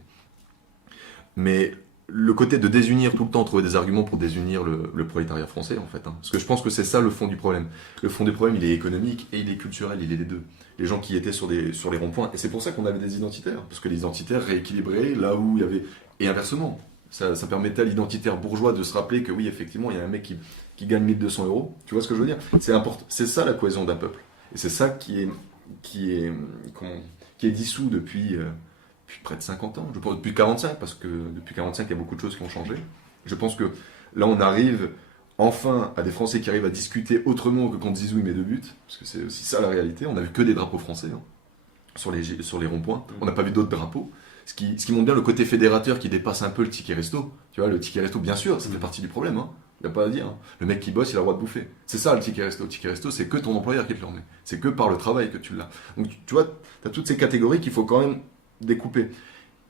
Mais le côté de désunir tout le temps, trouver des arguments pour désunir le prolétariat français, en fait. Parce que je pense que c'est ça le fond du problème. Le fond du problème, il est économique et il est culturel, il est les deux. Les gens qui étaient sur les ronds-points. Et c'est pour ça qu'on avait des identitaires. Parce que les identitaires rééquilibraient là où il y avait... Et inversement, ça permettait à l'identitaire bourgeois de se rappeler que oui, effectivement, il y a un mec qui gagne 1 200 €. Tu vois ce que je veux dire ? C'est important. C'est ça la cohésion d'un peuple. Et c'est ça qui est dissous depuis près de 50 ans. Je pense depuis 45, parce que depuis 45, il y a beaucoup de choses qui ont changé. Je pense que là, on arrive enfin à des Français qui arrivent à discuter autrement que quand Zizou il met 2 buts. Parce que c'est aussi ça la réalité. On n'a vu que des drapeaux français sur les ronds-points. On n'a pas vu d'autres drapeaux. Ce qui montre bien le côté fédérateur qui dépasse un peu le ticket resto. Tu vois, le ticket resto, bien sûr, ça fait partie du problème. Il n'y a pas à dire. Le mec qui bosse, il a le droit de bouffer. C'est ça le ticket resto. Le ticket resto, c'est que ton employeur qui te le remet. C'est que par le travail que tu l'as. Donc tu vois, tu as toutes ces catégories qu'il faut quand même découper.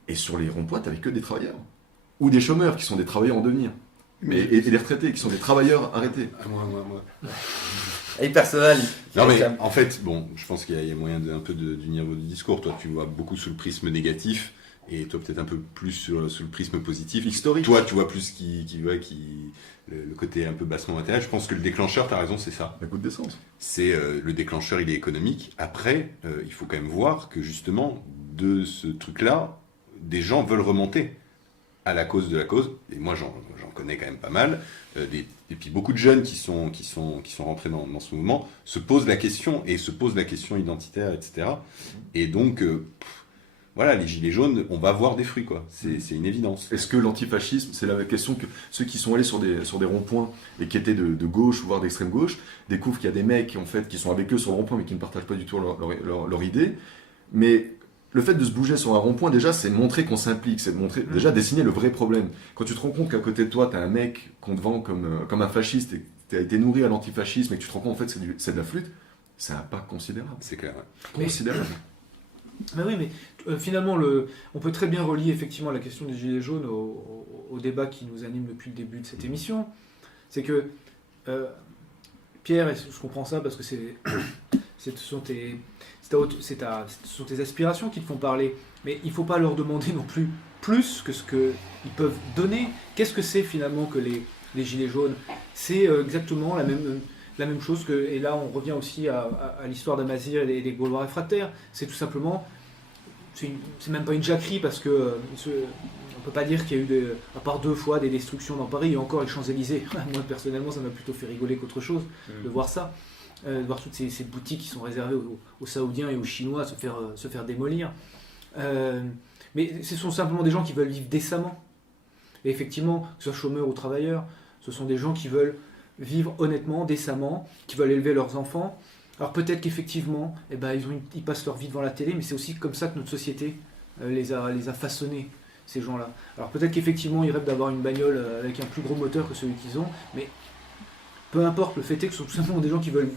Et sur les ronds-points, tu n'avais que des travailleurs. Ou des chômeurs qui sont des travailleurs en devenir. Et des retraités qui sont des travailleurs arrêtés. Moi. Et personnel. Non mais en fait, bon, je pense qu'il y a moyen d'unir votre discours. Toi, tu vois beaucoup sous le prisme négatif. Et toi, peut-être un peu plus sous le prisme positif. Historique. Toi, tu vois plus le côté un peu bassement matériel. Je pense que le déclencheur, tu as raison, c'est ça. La goutte d'essence. C'est le déclencheur, il est économique. Après, il faut quand même voir que justement, de ce truc-là, des gens veulent remonter à la cause de la cause. Et moi, j'en connais quand même pas mal. Et puis beaucoup de jeunes qui sont rentrés dans ce mouvement se posent la question, et se posent la question identitaire, etc. Et donc... voilà, les gilets jaunes, on va voir des fruits, quoi. C'est une évidence. Est-ce que l'antifascisme, c'est la question que ceux qui sont allés sur des ronds-points et qui étaient de gauche, voire d'extrême gauche, découvrent qu'il y a des mecs en fait, qui sont avec eux sur le rond-point mais qui ne partagent pas du tout leur idée. Mais le fait de se bouger sur un rond-point, déjà, c'est montrer qu'on s'implique, c'est montrer, déjà dessiner le vrai problème. Quand tu te rends compte qu'à côté de toi, tu as un mec qu'on te vend comme un fasciste et que tu as été nourri à l'antifascisme et que tu te rends compte en fait c'est de la flûte, c'est un pas considérable. C'est clair. Ouais. Considérable. Mais oui, mais finalement, on peut très bien relier effectivement la question des Gilets jaunes au débat qui nous anime depuis le début de cette émission. C'est que, Pierre, et je comprends ça parce que ce sont tes aspirations qui te font parler, mais il ne faut pas leur demander non plus que ce qu'ils peuvent donner. Qu'est-ce que c'est finalement que les Gilets jaunes ? C'est exactement la même chose que, et là on revient aussi à l'histoire d'Amazir et des Gaulois réfractaires, c'est tout simplement, c'est même pas une jacquerie parce que on peut pas dire qu'il y a eu, à part 2 fois, des destructions dans Paris et encore les Champs-Élysées. Moi personnellement ça m'a plutôt fait rigoler qu'autre chose de voir ça, de voir toutes ces boutiques qui sont réservées aux Saoudiens et aux Chinois se faire démolir. Mais ce sont simplement des gens qui veulent vivre décemment. Et effectivement, que ce soit chômeurs ou travailleurs, ce sont des gens qui veulent vivre honnêtement, décemment, qui veulent élever leurs enfants. Alors peut-être qu'effectivement, ils passent leur vie devant la télé, mais c'est aussi comme ça que notre société les a façonnés, ces gens-là. Alors peut-être qu'effectivement, ils rêvent d'avoir une bagnole avec un plus gros moteur que celui qu'ils ont, mais peu importe, le fait est que ce sont tout simplement des gens qui veulent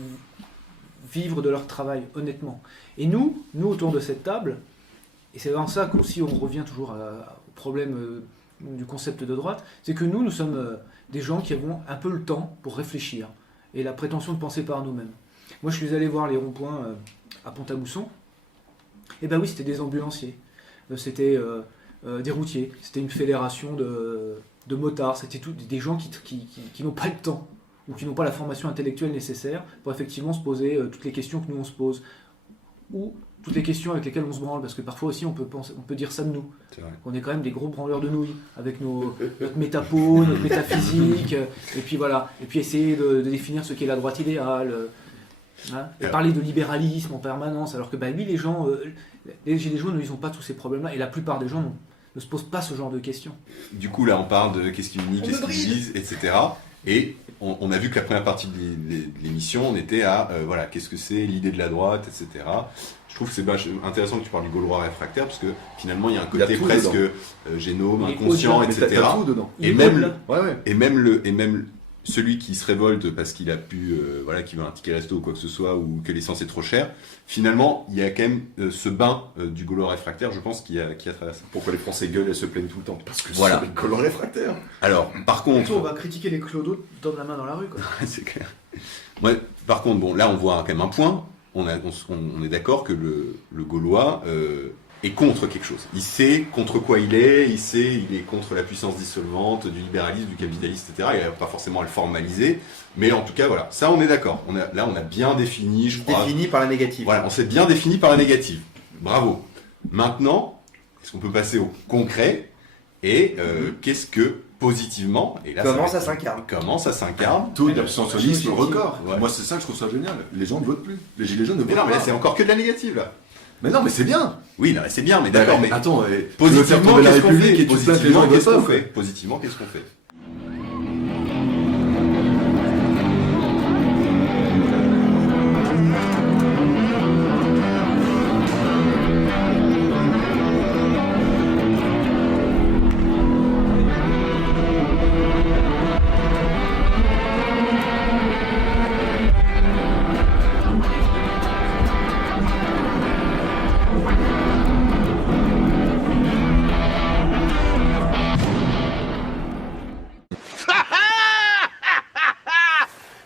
vivre de leur travail, honnêtement. Et nous autour de cette table, et c'est dans ça qu'aussi on revient toujours au problème du concept de droite, c'est que nous sommes... des gens qui avons un peu le temps pour réfléchir et la prétention de penser par nous-mêmes. Moi, je suis allé voir les ronds-points à Pont-à-Mousson. Et ben oui, c'était des ambulanciers, c'était des routiers, c'était une fédération de motards, c'était des gens qui n'ont pas le temps ou qui n'ont pas la formation intellectuelle nécessaire pour effectivement se poser toutes les questions que nous on se pose, ou toutes les questions avec lesquelles on se branle, parce que parfois aussi on peut dire ça de nous. On est quand même des gros branleurs de nouilles, avec notre métapo, notre métaphysique, et puis voilà, et puis essayer de définir ce qu'est la droite idéale, et parler de libéralisme en permanence, alors que oui, les Gilets jaunes, ils n'ont pas tous ces problèmes-là, et la plupart des gens ne se posent pas ce genre de questions. Du coup, là, on parle de qu'est-ce qui unit, qu'est-ce qui divise, etc. Et on a vu que la première partie de l'émission, on était à, voilà, qu'est-ce que c'est l'idée de la droite, etc. Je trouve que c'est intéressant que tu parles du Gaulois réfractaire, parce que finalement, il y a un côté presque génome, inconscient, etc. Et même celui qui se révolte parce qu'il a pu, voilà, qui veut un ticket resto ou quoi que ce soit, ou que l'essence est trop chère, finalement, il y a quand même ce bain du Gaulois réfractaire, je pense, qui a traversé. Pourquoi les Français gueulent et se plaignent tout le temps? Parce que voilà. c'est les Gaulois réfractaires. Alors, par contre... On va critiquer les clodos, donne la main dans la rue, quoi. C'est clair. Ouais, par contre, bon, là, on voit quand même un point. On est d'accord que le Gaulois est contre quelque chose. Il sait contre quoi il est contre la puissance dissolvante, du libéralisme, du capitalisme, etc. Il n'a pas forcément à le formaliser, mais en tout cas, voilà, ça on est d'accord. On a bien défini, je crois. Défini par la négative. Voilà, on s'est bien défini par la négative. Bravo. Maintenant, est-ce qu'on peut passer au concret et qu'est-ce que positivement, et là, comment ça s'incarne? Taux d'abstentionnisme record. Ouais. Moi, c'est ça que je trouve ça génial. Les gens ne votent plus. Les gilets jaunes ne votent pas. Mais là, c'est encore que de la négative, là. Mais non, mais c'est bien. Oui, non, mais c'est bien, mais d'accord. Mais attends, positivement, qu'est-ce qu'on fait? Positivement, qu'est-ce qu'on fait? Positivement, qu'est-ce qu'on fait?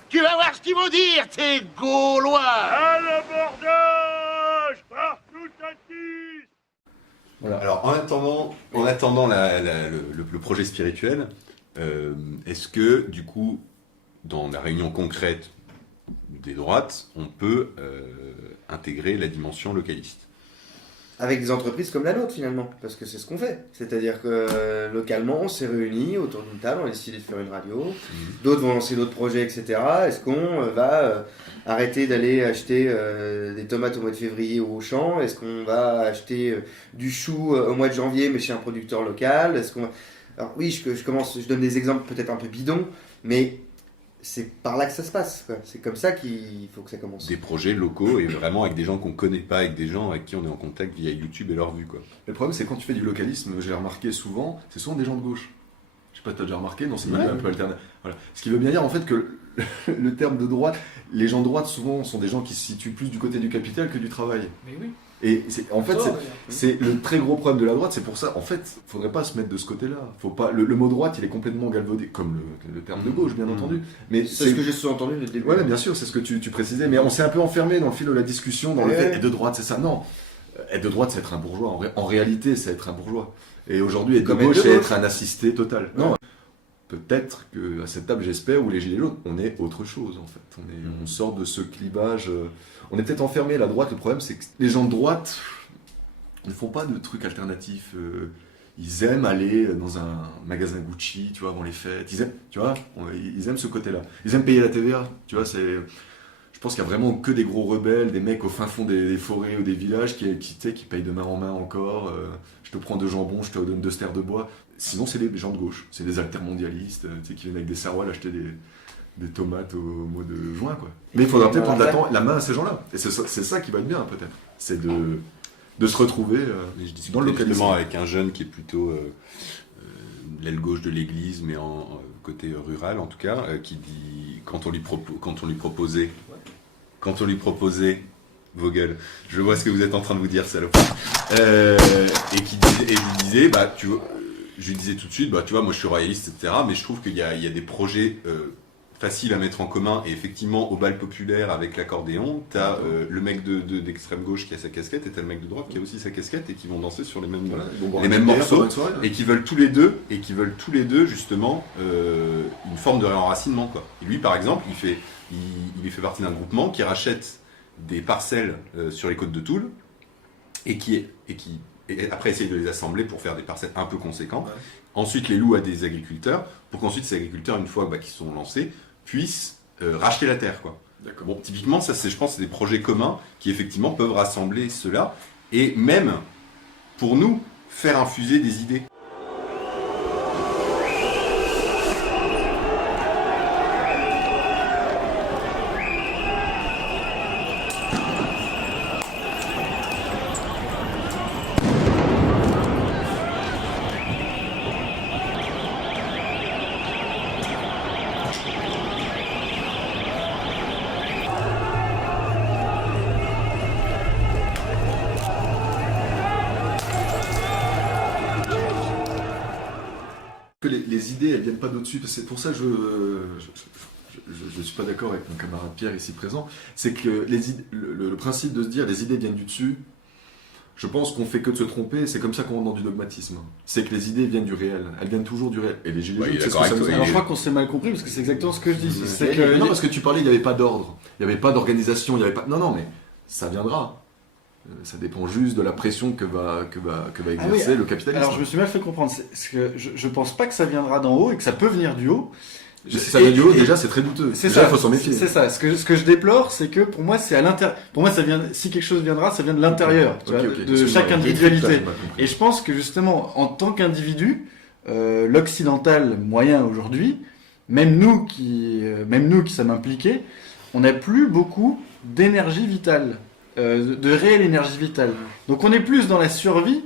Tu vas voir ce qu'ils vont dire, tes Gaulois! À l'abordage! Partout acquis! Voilà. Alors, en attendant le projet spirituel, est-ce que, du coup, dans la réunion concrète des droites, on peut intégrer la dimension localiste? Avec des entreprises comme la nôtre, finalement, parce que c'est ce qu'on fait. C'est-à-dire que localement, on s'est réunis autour d'une table, on a décidé de faire une radio, d'autres vont lancer d'autres projets, etc. Est-ce qu'on va arrêter d'aller acheter des tomates au mois de février ou au champ? Est-ce qu'on va acheter du chou au mois de janvier, mais chez un producteur local? Est-ce qu'on va... Alors oui, je donne des exemples peut-être un peu bidons, mais c'est par là que ça se passe, quoi. C'est comme ça qu'il faut que ça commence. Des projets locaux et vraiment avec des gens qu'on ne connaît pas, avec des gens avec qui on est en contact via YouTube et leur vue, quoi. Le problème, c'est quand tu fais du localisme, j'ai remarqué souvent, c'est souvent des gens de gauche. Je sais pas, tu as déjà remarqué, non, c'est un peu alternatif. Voilà. Ce qui veut bien dire en fait que le terme de droite, les gens de droite souvent sont des gens qui se situent plus du côté du capital que du travail. Mais oui. Et c'est le très gros problème de la droite, c'est pour ça, en fait, faudrait pas se mettre de ce côté-là. Faut pas, le mot droite, il est complètement galvaudé, comme le terme de gauche, bien entendu. Mais c'est ce que j'ai sous-entendu dès le début. Ouais, bien sûr, c'est ce que tu précisais, mais on s'est un peu enfermé dans le fil de la discussion, dans le fait, être de droite, c'est ça. Non, être de droite, c'est être un bourgeois. En réalité, c'est être un bourgeois. Et aujourd'hui, être de gauche, c'est être un assisté total. Non. Peut-être qu'à cette table, j'espère, où les gilets jaunes, on est autre chose, en fait. On sort de ce clivage. On est peut-être enfermé. La droite, le problème, c'est que les gens de droite ne font pas de trucs alternatifs. Ils aiment aller dans un magasin Gucci, tu vois, avant les fêtes. Ils aiment, tu vois, ils aiment ce côté-là. Ils aiment payer la TVA, tu vois. Je pense qu'il y a vraiment que des gros rebelles, des mecs au fin fond des forêts ou des villages qui payent de main en main encore. Je te prends 2 jambons, je te donne 2 stères de bois. Sinon, c'est les gens de gauche, c'est des altermondialistes, qui viennent avec des serroirs acheter des tomates au mois de juin, quoi. Mais il faudra peut-être prendre la main à ces gens-là. Et c'est ça qui va être bien, peut-être. C'est de se retrouver dans le localisme. Justement avec un jeune qui est plutôt l'aile gauche de l'église, mais en côté rural, en tout cas, qui dit, quand on lui proposait vos gueules, je vois ce que vous êtes en train de vous dire, salope. Et lui disait, je lui disais tout de suite, tu vois, moi je suis royaliste, etc., mais je trouve qu'il y a des projets faciles à mettre en commun, et effectivement, au bal populaire avec l'accordéon, t'as le mec d'extrême gauche qui a sa casquette, et t'as le mec de droite qui a aussi sa casquette, et qui vont danser sur les mêmes morceaux, et qui veulent tous les deux, justement, une forme de réenracinement, quoi. Et lui, par exemple, il fait partie d'un groupement qui rachète des parcelles sur les côtes de Toul, et après essaye de les assembler pour faire des parcelles un peu conséquentes. Ouais. Ensuite les loue à des agriculteurs, pour qu'ensuite ces agriculteurs, une fois qu'ils sont lancés, puissent racheter la terre, quoi. Bon, typiquement, ça, je pense, c'est des projets communs qui effectivement peuvent rassembler cela, et même, pour nous, faire infuser des idées. que les idées, elles viennent pas d'au-dessus. C'est pour ça que je suis pas d'accord avec mon camarade Pierre ici présent. C'est que le principe de se dire les idées viennent du dessus, je pense qu'on fait que de se tromper. C'est comme ça qu'on rentre dans du dogmatisme. C'est que les idées viennent du réel. Elles viennent toujours du réel. Et les gilets jaunes, c'est ce que ça nous Alors je crois qu'on s'est mal compris parce que c'est exactement ce que je dis. Non, parce que tu parlais, il n'y avait pas d'ordre, il n'y avait pas d'organisation, il n'y avait pas. Non, mais ça viendra. Ça dépend juste de la pression que va exercer le capitalisme. Alors je me suis mal fait comprendre. Je pense pas que ça viendra d'en haut et que ça peut venir du haut. Si ça vient du haut, déjà c'est très douteux. C'est déjà, ça. Il faut s'en méfier. C'est ça. Ce que je déplore, c'est que pour moi c'est à l'intérieur. Pour moi ça vient. Si quelque chose viendra, ça vient de l'intérieur, de chaque individualité. Et je pense que justement, en tant qu'individu, l'occidental moyen aujourd'hui, même nous qui sommes impliqués, on n'a plus beaucoup d'énergie vitale. De réelle énergie vitale. Donc on est plus dans la survie,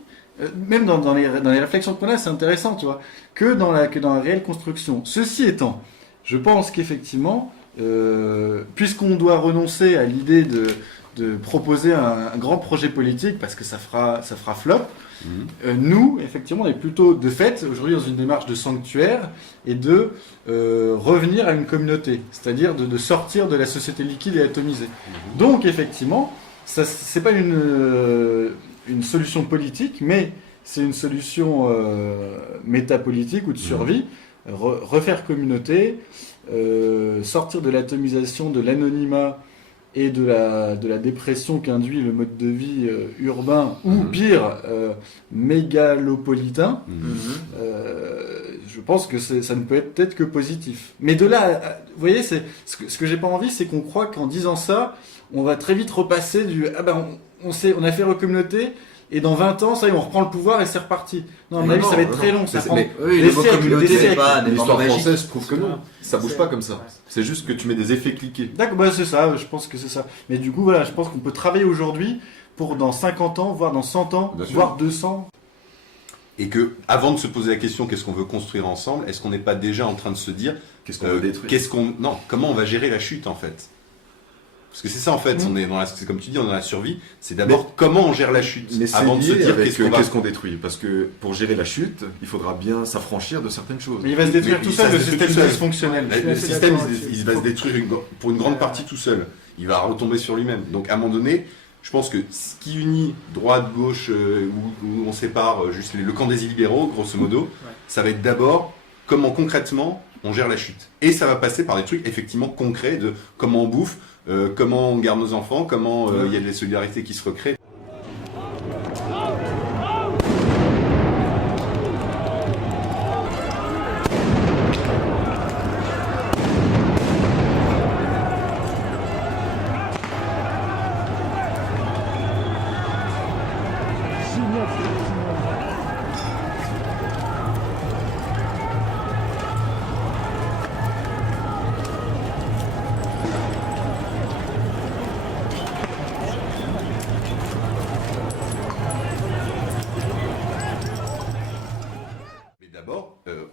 même dans les réflexions qu'on a, c'est intéressant, tu vois, que dans la réelle construction. Ceci étant, je pense qu'effectivement, puisqu'on doit renoncer à l'idée de proposer un grand projet politique, parce que ça fera flop, nous, effectivement, on est plutôt, de fait, aujourd'hui dans une démarche de sanctuaire et de revenir à une communauté, c'est-à-dire de sortir de la société liquide et atomisée. Donc, effectivement, ça, c'est pas une solution politique, mais c'est une solution métapolitique ou de survie. Refaire communauté, sortir de l'atomisation, de l'anonymat et de la dépression qu'induit le mode de vie urbain, ou pire, mégalopolitain. Je pense que ça ne peut être peut-être que positif. Mais de là, vous voyez, ce que j'ai pas envie, c'est qu'on croit qu'en disant ça, on va très vite repasser on a fait recommunauté, et dans 20 ans, ça y est, on reprend le pouvoir et c'est reparti. Non, à mon avis, ça va être très long. Ça prend les recommunautés n'est pas l'histoire magique. française prouve que non. Ça bouge pas comme ça. C'est juste que tu mets des effets cliqués. D'accord, c'est ça, je pense que c'est ça. Mais du coup, voilà, je pense qu'on peut travailler aujourd'hui pour dans 50 ans, voire dans 100 ans, voire 200. Et que, avant de se poser la question qu'est-ce qu'on veut construire ensemble, est-ce qu'on n'est pas déjà en train de se dire qu'est-ce qu'on veut détruire comment on va gérer la chute en fait? Parce que c'est ça en fait, c'est comme tu dis, on est dans la survie, c'est d'abord comment on gère la chute avant de se dire qu'est-ce qu'on détruit. Parce que pour gérer la chute, il faudra bien s'affranchir de certaines choses. Mais il va se détruire tout seul, le système dysfonctionnel. Le système, il va se détruire pour une grande partie tout seul. Il va retomber sur lui-même. Donc à un moment donné, je pense que ce qui unit droite, gauche, où on sépare juste le camp des illibéraux, grosso modo, ça va être d'abord comment concrètement on gère la chute. Et ça va passer par des trucs effectivement concrets de comment on bouffe, comment on garde nos enfants, comment il y a de la solidarité qui se recrée.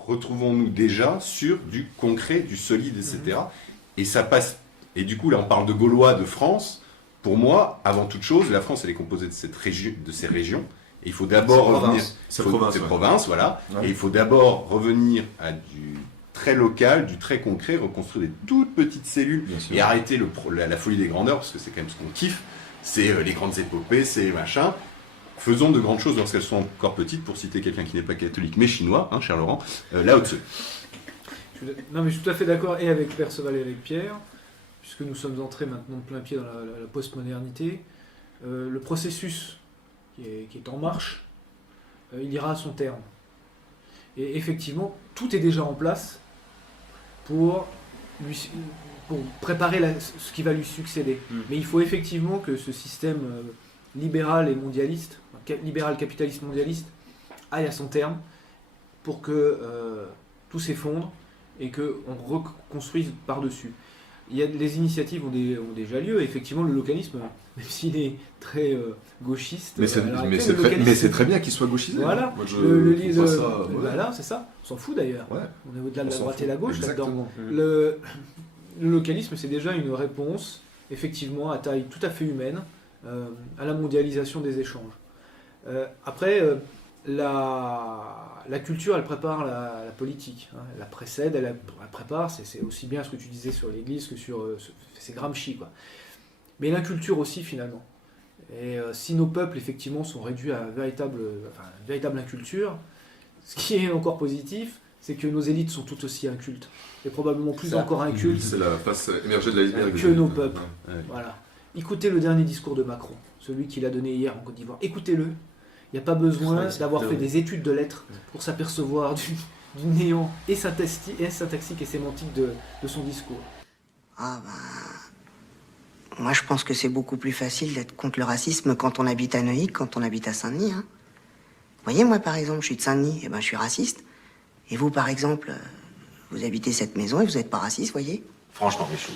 Retrouvons-nous déjà sur du concret, du solide, etc. Et ça passe. Et du coup, là, on parle de Gaulois, de France. Pour moi, avant toute chose, la France, elle est composée de ces régions. Et il faut d'abord revenir. Ces provinces, voilà. Ouais. Et il faut d'abord revenir à du très local, du très concret, reconstruire des toutes petites cellules et arrêter la folie des grandeurs, parce que c'est quand même ce qu'on kiffe. C'est les grandes épopées, c'est machin. Faisons de grandes choses lorsqu'elles sont encore petites, pour citer quelqu'un qui n'est pas catholique mais chinois, cher Laurent, Lao Tzu. Non mais je suis tout à fait d'accord, et avec Perceval et avec Pierre, puisque nous sommes entrés maintenant de plein pied dans la postmodernité. Le processus qui est en marche, il ira à son terme. Et effectivement, tout est déjà en place pour préparer ce qui va lui succéder. Mais il faut effectivement que ce système libéral et mondialiste, libéral capitaliste mondialiste, aille à son terme pour que tout s'effondre et qu'on reconstruise par-dessus. Les initiatives ont déjà lieu, et effectivement le localisme, même s'il est très gauchiste... Mais c'est très bien qu'il soit gauchisé. Voilà, moi, voilà, c'est ça, on s'en fout d'ailleurs. Ouais. On est au-delà de la droite et la gauche là-dedans. Le localisme, c'est déjà une réponse, effectivement, à taille tout à fait humaine, à la mondialisation des échanges. Après, la la culture, elle prépare la politique. Hein. Elle la précède, elle prépare. C'est aussi bien ce que tu disais sur l'Église que sur... c'est Gramsci, quoi. Mais l'inculture aussi, finalement. Et si nos peuples, effectivement, sont réduits à une véritable inculture, ce qui est encore positif, c'est que nos élites sont tout aussi incultes. Et probablement plus encore incultes. C'est la face émergée de l'iceberg. Que nos peuples. Ouais. Voilà. Écoutez le dernier discours de Macron, celui qu'il a donné hier en Côte d'Ivoire. Écoutez-le. Il n'y a pas besoin d'avoir fait des études de lettres pour s'apercevoir du néant et syntaxique et sémantique de son discours. Ah moi je pense que c'est beaucoup plus facile d'être contre le racisme quand on habite à Neuilly que quand on habite à Saint-Denis. Hein. Vous voyez, moi par exemple, je suis de Saint-Denis, et je suis raciste. Et vous par exemple, vous habitez cette maison et vous n'êtes pas raciste, voyez? Franchement, Michou,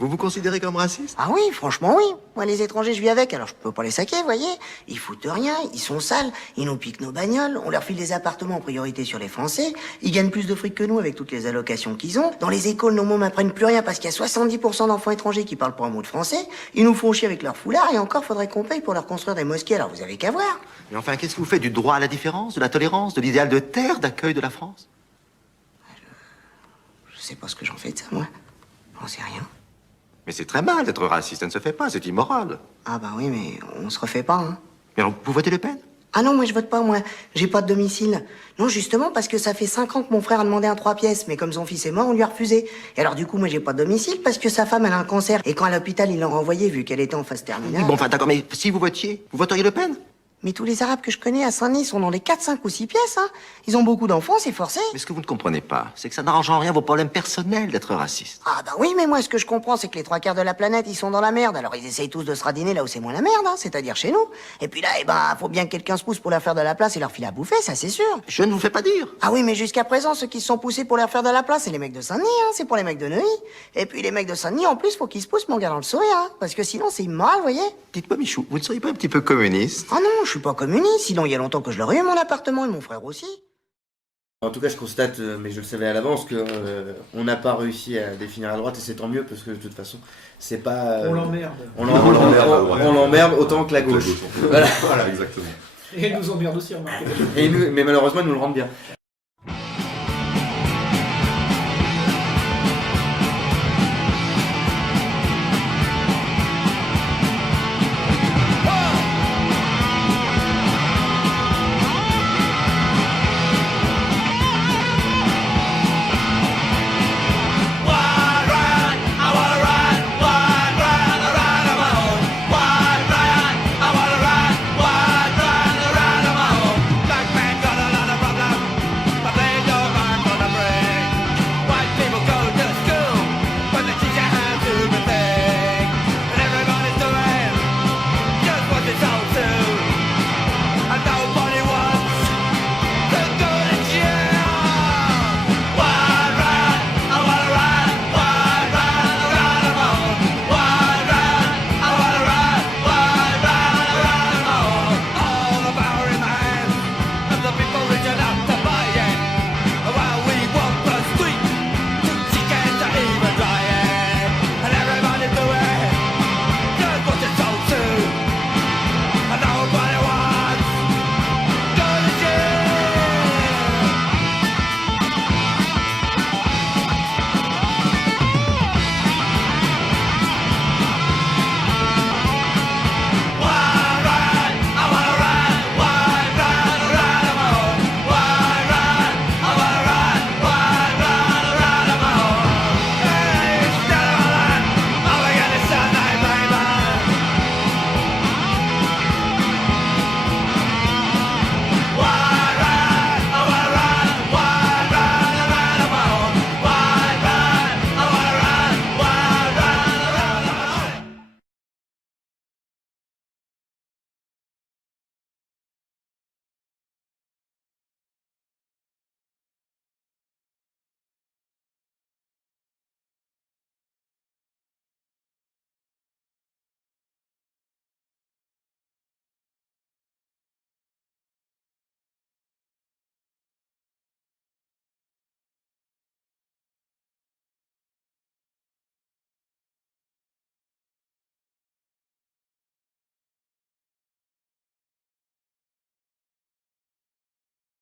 vous vous considérez comme raciste? Ah oui, franchement oui. Moi les étrangers je vis avec, alors je peux pas les saquer, voyez. Ils foutent rien, ils sont sales, ils nous piquent nos bagnoles, on leur file des appartements en priorité sur les Français, ils gagnent plus de fric que nous avec toutes les allocations qu'ils ont. Dans les écoles, nos mômes n'apprennent plus rien parce qu'il y a 70% d'enfants étrangers qui parlent pas un mot de français. Ils nous font chier avec leur foulard et encore faudrait qu'on paye pour leur construire des mosquées, alors vous avez qu'à voir. Mais enfin, qu'est-ce que vous faites du droit à la différence, de la tolérance, de l'idéal de terre d'accueil de la France? Je sais pas ce que j'en fais de ça, moi. J'en sais rien. Mais c'est très mal d'être raciste, ça ne se fait pas, c'est immoral. Ah bah oui, mais on se refait pas, hein. Mais alors, vous votez Le Pen? Ah non, moi je vote pas, moi. J'ai pas de domicile. Non, justement, parce que ça fait 5 ans que mon frère a demandé un 3 pièces, mais comme son fils est mort, on lui a refusé. Et alors du coup, moi j'ai pas de domicile parce que sa femme, elle a un cancer. Et quand à l'hôpital, ils l'ont renvoyée vu qu'elle était en phase terminale. Oui, bon, enfin d'accord, mais si vous votiez, vous voteriez Le Pen? Mais tous les Arabes que je connais à Saint-Denis sont dans les 4, 5 ou 6 pièces, hein. Ils ont beaucoup d'enfants, c'est forcé. Mais ce que vous ne comprenez pas, c'est que ça n'arrange en rien vos problèmes personnels d'être raciste. Ah bah oui, mais moi ce que je comprends, c'est que les 3 quarts de la planète, ils sont dans la merde. Alors ils essayent tous de se radiner là où c'est moins la merde, hein, c'est-à-dire chez nous. Et puis là, faut bien que quelqu'un se pousse pour leur faire de la place et leur filer à bouffer, ça c'est sûr. Je ne vous fais pas dire. Ah oui, mais jusqu'à présent, ceux qui se sont poussés pour leur faire de la place, c'est les mecs de Saint-Denis, hein, c'est pour les mecs de Neuilly. Et puis les mecs de Saint-Denis, en plus, faut qu'ils se poussent mais en gardant le sourire, hein, parce que sinon c'est immoral, vous voyez. Dites-moi, Michou, vous ne seriez pas un petit peu communiste? Ah non, je suis pas communiste. Sinon, il y a longtemps que je l'aurais eu, mon appartement, et mon frère aussi. En tout cas, je constate, mais je le savais à l'avance, que on n'a pas réussi à définir à droite, et c'est tant mieux, parce que de toute façon, c'est pas... on l'emmerde. On l'emmerde autant que la gauche. Voilà, exactement. Et elle nous emmerde aussi, remarquez. Mais malheureusement, ils nous le rendent bien.